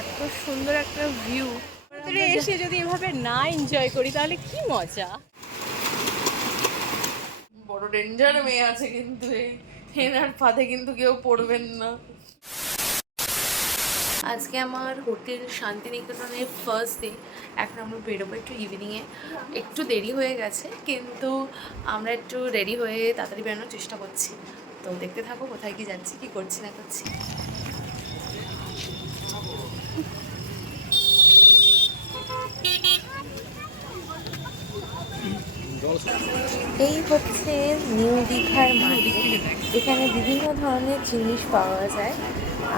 এত সুন্দর একটা ভিউ, এসে যদি এভাবে না এনজয় করি তাহলে কি মজা। বড় ডেঞ্জার মেয়ে আছে কিন্তু এনার ফাঁদে কিন্তু কেউ পড়বেন না। আজকে আমার হোটেল শান্তিনিকেতনের ফার্স্ট ডে। এখন আমরা বেরোবো একটু ইভিনিংয়ে, একটু দেরি হয়ে গেছে কিন্তু আমরা একটু রেডি হয়ে তাড়াতাড়ি বেরোনোর চেষ্টা করছি। তো দেখতে থাকো কোথায় কি যাচ্ছি, কি করছি না করছি। এই হচ্ছে নিউ দীঘার মার্কেট। এখানে বিভিন্ন ধরনের জিনিস পাওয়া যায়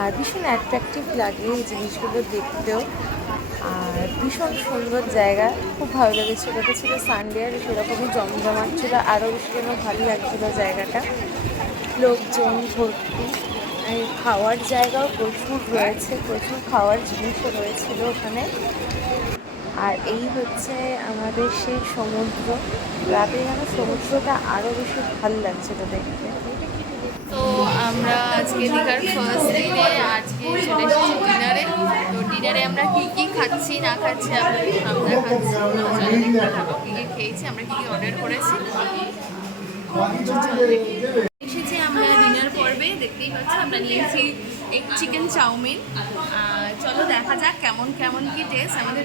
আর ভীষণ অ্যাট্রাকটিভ লাগে এই জিনিসগুলো দেখতেও, আর ভীষণ সুন্দর জায়গা। খুব ভালো লেগেছিল, এটা ছিল সানডে আর সেরকমই জমজমাট ছিল, আরও বেশি যেন ভালো লাগছিলো জায়গাটা। লোকজন ভর্তি, খাওয়ার জায়গাও প্রচুর রয়েছে, প্রচুর খাওয়ার জিনিসও রয়েছিল ওখানে। আর এই হচ্ছে আমাদের সেই সমুদ্র। রাতে যেন সমুদ্রটা আরও বেশি ভালো লাগছিল দেখতে। তো আমরা আজকে দীঘার ফার্স্ট দিনে আজকে চলে এসেছি ডিনারে। তো ডিনারে আমরা কী কী খাচ্ছি না খাচ্ছি আপনাদের সামনে দেখাচ্ছি। কী কী খেয়েছি, আমরা কী কী অর্ডার করেছি। এসেছি আমরা ডিনার পর্বে, দেখতেই পাচ্ছি আমরা নিয়েছি এগ চিকেন চাউমিন। চলো দেখা যাক কেমন কেমন কি টেস্ট আমাদের।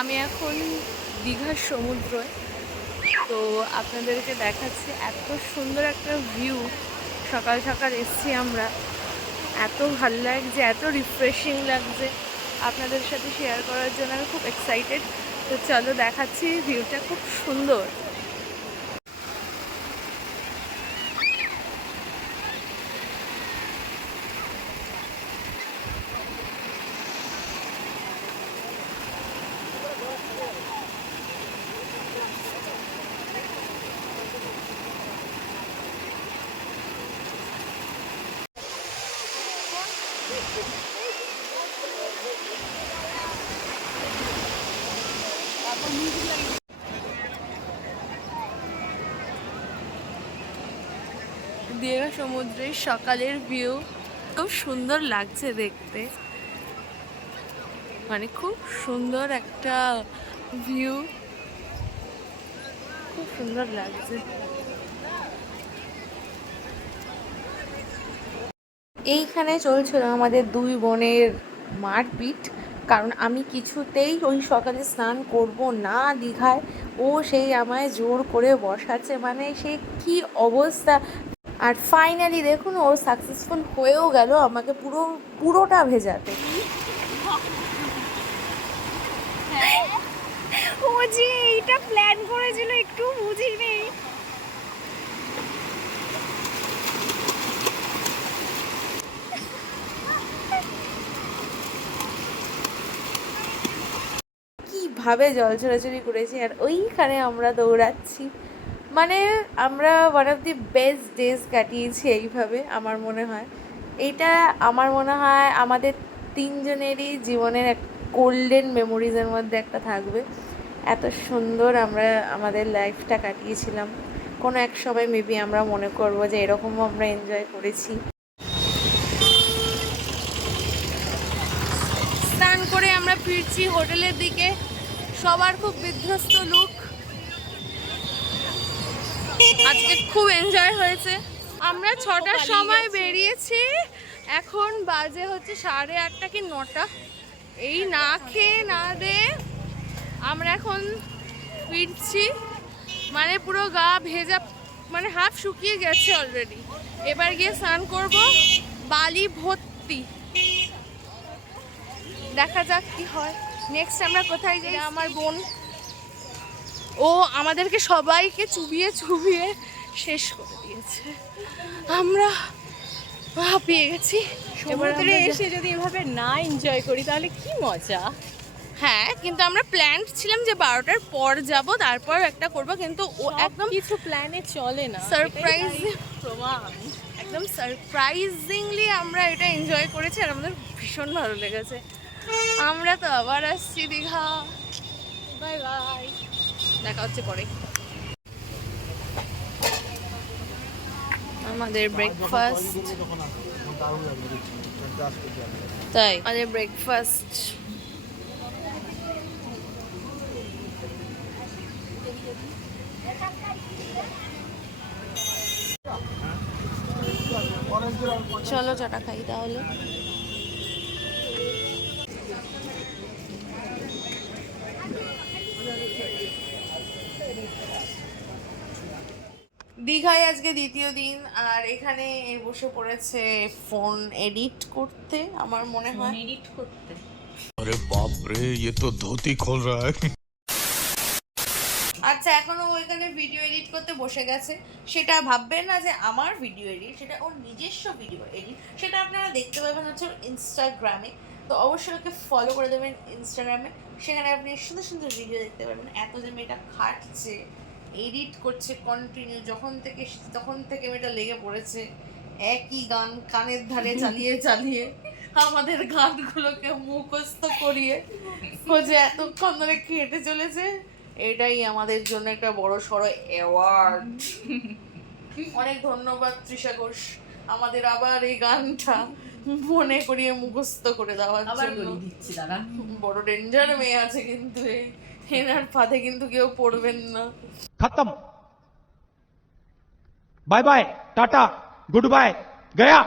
আমি এখন দীঘার সমুদ্রে, তো আপনাদেরকে দেখাচ্ছি এত সুন্দর একটা ভিউ। সকাল সকাল এসছি আমরা, এত ভালো লাগছে, এত রিফ্রেশিং লাগছে, আপনাদের সাথে শেয়ার করার জন্য আমি খুব এক্সাইটেড। তো চলো দেখাচ্ছি, ভিউটা খুব সুন্দর। দীঘা সমুদ্রের সকালের ভিউ খুব সুন্দর লাগছে দেখতে, মানে খুব সুন্দর একটা ভিউ, খুব সুন্দর লাগছে। এইখানে চলছিল আমাদের দুই বোনের মারপিট, কারণ আমি কিছুতেই ওই সকালে স্নান করব না দীঘায়, ও সেই আমায় জোর করে বসাচ্ছে, মানে সে কি অবস্থা। আর ফাইনালি দেখুন ও সাকসেসফুল হয়েও গেল আমাকে পুরোটা ভেজাতে। ও যে এইটা প্ল্যান করেছিল একটু বুঝিনি। কিভাবে জল ছড়াছড়ি করেছি, আর ওইখানে আমরা দৌড়াচ্ছি। মানে আমরা one of the best days কাটিয়েছি এইভাবে আমার মনে হয়। এইটা আমার মনে হয় আমাদের তিনজনেরই জীবনের এক গোল্ডেন মেমোরিজের মধ্যে একটা থাকবে। এত সুন্দর আমরা আমাদের লাইফটা কাটিয়েছিলাম, কোনো এক সময় মেবি আমরা মনে করব যে এরকমও আমরা এনজয় করেছি। স্নান করে আমরা ফিরছি হোটেলের দিকে, সবার খুব বিধ্বস্ত লুক। আজকে খুব এনজয় হয়েছে। আমরা 6টার সময় বেরিয়েছি, এখন বাজে হচ্ছে 8:30 কি 9টা। এই না খেয়ে না দে আমরা এখন ফিরছি, মানে পুরো গা ভেজা, মানে হাফ শুকিয়ে গেছে অলরেডি। এবার গিয়ে স্নান করব, বালি ভর্তি। দেখা যাক কি হয় নেক্সট আমরা কোথায় যাই। আমার বোন, ও আমাদেরকে সবাইকে চুবিয়ে চুবিয়ে শেষ করে দিয়েছে, আমরা হাঁপিয়ে গেছি। সমুদ্রে এসে যদি এভাবে না এনজয় করি তাহলে কি মজা। হ্যাঁ, কিন্তু আমরা প্ল্যান ছিলাম যে 12টার পর যাব, তারপর একটা করব, কিন্তু ও একদম কিছু প্ল্যানে চলে না, সারপ্রাইজ প্রমাণ। একদম সারপ্রাইজিংলি আমরা এটা এনজয় করেছি আর আমাদের ভীষণ ভালো লেগেছে। আমরা তো আবার আসছি দীঘা। বাই বাই, দেখা হচ্ছে পরে। আমাদের ব্রেকফাস্ট, তাই আমাদের ব্রেকফাস্ট। চলো চাটা খাই তাহলে। দীঘায় আজকে দ্বিতীয় দিন, আর এখানে বসে পড়েছে ফোন এডিট করতে আমার মনে হয়। এডিট করতে अरे बाप रे ये तो धोती खोल रहा है। আচ্ছা, এখনো ও এখানে ভিডিও এডিট করতে বসে গেছে। সেটা ভাববেন না যে আমার ভিডিও এডিট, সেটা ওর নিজস্ব ভিডিও এডিট। সেটা আপনারা দেখতে পাবেন হচ্ছে ওর ইনস্টাগ্রামে। তো অবশ্যই ওকে ফলো করে দেবেন ইনস্টাগ্রামে, সেখানে আপনি সুন্দর সুন্দর ভিডিও দেখতে পারবেন। এত যে মেয়েটা খাটছে, এডিট করছে কন্টিনিউ, তখন থেকে মেয়েটা লেগে পড়েছে একই গান কানের ধারে চালিয়ে চালিয়ে আমাদের গানগুলোকে মুখস্থ করিয়ে ও যে এতক্ষণ ধরে খেটে চলেছে। এটাই আমাদের জন্য একটা বড় সড়ো অ্যাওয়ার্ড। অনেক ধন্যবাদ তৃষা ঘোষ, আমাদের আবার এই গানটা মনে করিয়ে মুখস্থ করে দেওয়ার জন্য। বড় ডেঞ্জার মেয়ে আছে কিন্তু এনার ফাঁদে কিন্তু কেউ পড়বেন না। खत्म bye bye tata goodbye गया।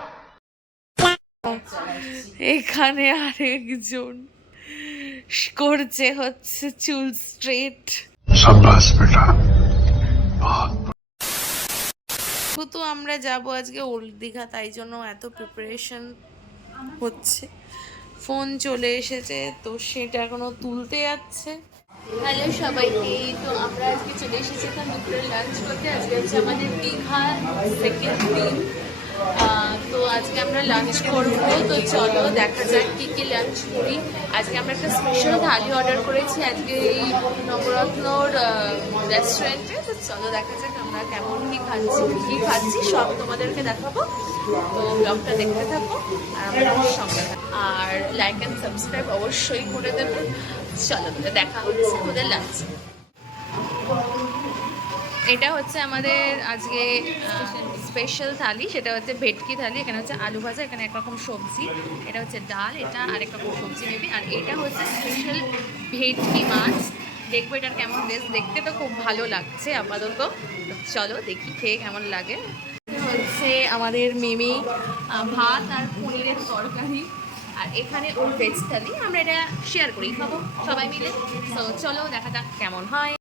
এখানে আরেকজন করছে হচ্ছে চুল স্ট্রেট। যেহেতু আমরা যাব আজকে ওল্ড দীঘা, তাই জন্য এত প্রিপারেশন হচ্ছে। ফোন চলে এসেছে, তো সেটা এখনো তুলতে যাচ্ছে। হ্যালো সবাইকে, তো আমরা আজকে চলে এসেছি এখন দুপুরে লাঞ্চ করতে। আজকে হচ্ছে আমাদের দীঘার সেকেন্ড দিন। তো আজকে আমরা লাঞ্চ করবো, তো চলো দেখা যাক কী কী লাঞ্চ করি। আজকে আমরা একটা স্পেশাল থালি অর্ডার করেছি আজকে এই নবরত্নর রেস্টুরেন্টে। তো চলো দেখা যাক আমরা কেমন কী খাচ্ছি সব তোমাদেরকে দেখাবো। তো ব্লগটা দেখতে থাকো আর আমাদের সঙ্গে থাকো, আর লাইক অ্যান্ড সাবস্ক্রাইব অবশ্যই করে দেবে। চলো দেখা হচ্ছে আমাদের লাঞ্চ। এটা হচ্ছে আমাদের আজকে স্পেশাল থালি, সেটা হচ্ছে ভেটকি থালি। এখানে হচ্ছে আলু ভাজা, এখানে একরকম সবজি, এটা হচ্ছে ডাল, এটা আরেক রকম সবজি মেবি, আর এটা হচ্ছে স্পেশাল ভেটকি মাছ। দেখবো এটার কেমন টেস্ট, দেখতে তো খুব ভালো লাগছে আপাতত। চলো দেখি খেয়ে কেমন লাগে। হচ্ছে আমাদের মিমি ভাত আর পনিরের তরকারি, আর এখানে ওর ভেজ থালি। আমরা এটা শেয়ার করি খাবো সবাই মিলে। তো চলো দেখা যাক কেমন হয়।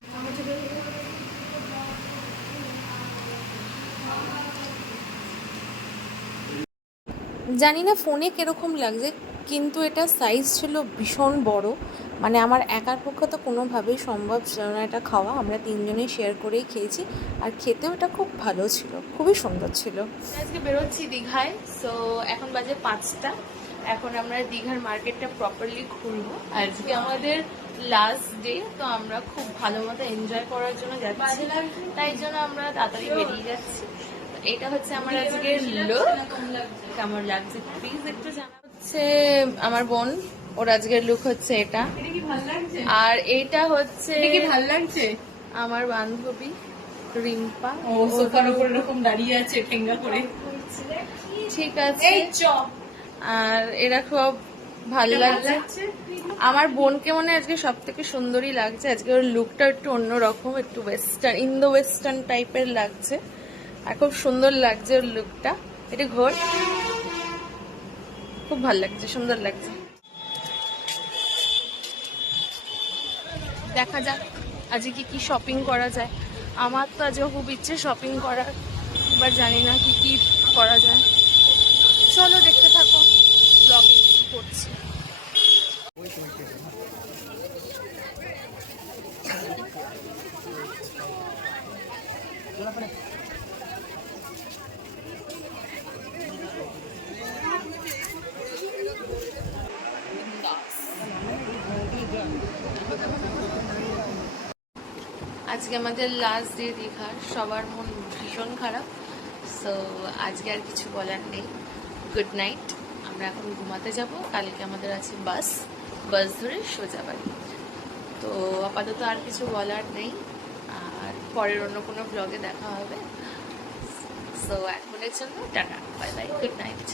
জানি না ফোনে কীরকম লাগছে, কিন্তু এটা সাইজ ছিল ভীষণ বড়। মানে আমার একার পক্ষে তো কোনোভাবেই সম্ভব ছিল না এটা খাওয়া। আমরা তিনজনেই শেয়ার করেই খেয়েছি, আর খেতেও এটা খুব ভালো ছিল, খুবই সুন্দর ছিল। আজকে বেরোচ্ছি দীঘায়। সো এখন বাজে 5টা। এখন আমরা দীঘার মার্কেটটা প্রপারলি খুলবো। আজকে আমাদের লাস্ট ডে, তো আমরা খুব ভালো মতো এনজয় করার জন্য যাচ্ছি, তাই জন্য আমরা তাড়াতাড়ি বেরিয়ে যাচ্ছি। এটা হচ্ছে আমার আজকে লুক। কেমন লাগছে প্লিজ একটু জানা। হচ্ছে আমার বোন, ওর আজকের লুক হচ্ছে এটা, আর এটা হচ্ছে ভালো লাগছে আমার বান্ধবী রিম্পা। ও সোফার উপর এরকম দাঁড়িয়ে আছে ঠেঙ্গা করে। ঠিক আছে, আর এরা খুব ভালো লাগছে। আমার বোনকে মনে হয় আজকে সব থেকে সুন্দরী লাগছে। আজকে ওর লুকটা একটু অন্যরকম, একটু ওয়েস্টার্ন, ইন্দো ওয়েস্টার্ন টাইপের লাগছে, আর খুব সুন্দর লাগছে ওর লুকটা। এটা ঘোর, খুব ভালো লাগছে, সুন্দর লাগছে। দেখা যাক আজকে কি শপিং করা যায়। আমার তো আজকে খুব ইচ্ছে শপিং করার, এবার জানি না কি কি করা যায়। চলো দেখতে থাকো ব্লগে কি করছি। আজকে আমাদের লাস্ট ডে দীঘার, সবার মন ভীষণ খারাপ। সো আজকে আর কিছু বলার নেই, গুড নাইট। আমরা এখন ঘুমাতে যাব, কালকে আমাদের আছে বাস ধরে সোজা বাড়ি। তো আপাতত আর কিছু বলার নেই, আর পরের অন্য কোনো ব্লগে দেখা হবে। সো এখনের জন্য tata, bye bye, good night.